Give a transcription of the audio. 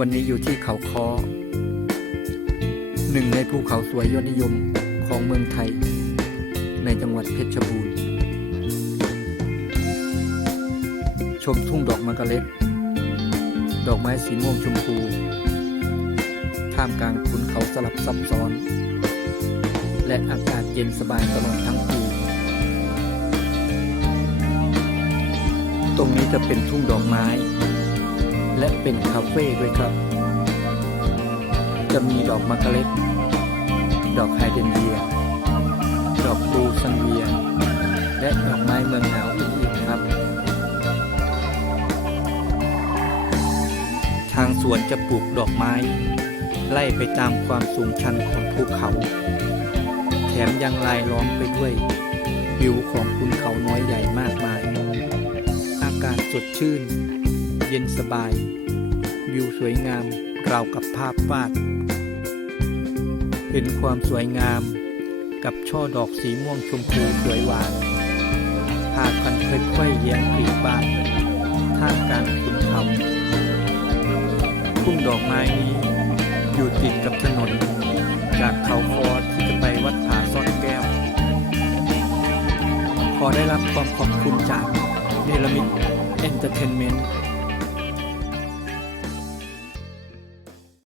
วันนี้อยู่ที่เขาคอหนึ่งในภูเขาสวยยอดนิยมของเมืองไทย ในจังหวัดเพชรบูรณ์ ชมทุ่งดอกมะกะเล็ด ดอกไม้สีม่วงชมพู ท่ามกลางขุนเขาสลับซับซ้อน และอากาศเย็นสบายตลอดทั้งปีตรงนี้จะเป็นทุ่งดอกไม้ และเป็นคาเฟ่ด้วยครับ จะมีดอกมะกะเล็ด ดอกไฮเดรนเยีย ดอกบูซันเวีย และดอกไม้เมืองหนาวอื่นๆครับ ทางสวนจะปลูกดอกไม้ ไล่ไปตามความสูงชันของภูเขา แถมยังลายล้อมไปด้วยวิวของภูเขาน้อยใหญ่มากมาย อากาศสดชื่น เย็นสบาย วิวสวยงามราวกับภาพวาด เห็นความสวยงามกับช่อดอกสีม่วงชมพูสวยหวานพากันค่อยๆเยียงกลีบบานท่ามกลางขุนเขาทุ่งดอกไม้นี้อยู่ติดกับถนน จากเขาคอที่จะไปวัดผาซ่อนแก้ว ขอได้รับความขอบคุณจากเนลมิตเอนเตอร์เทนเมนต์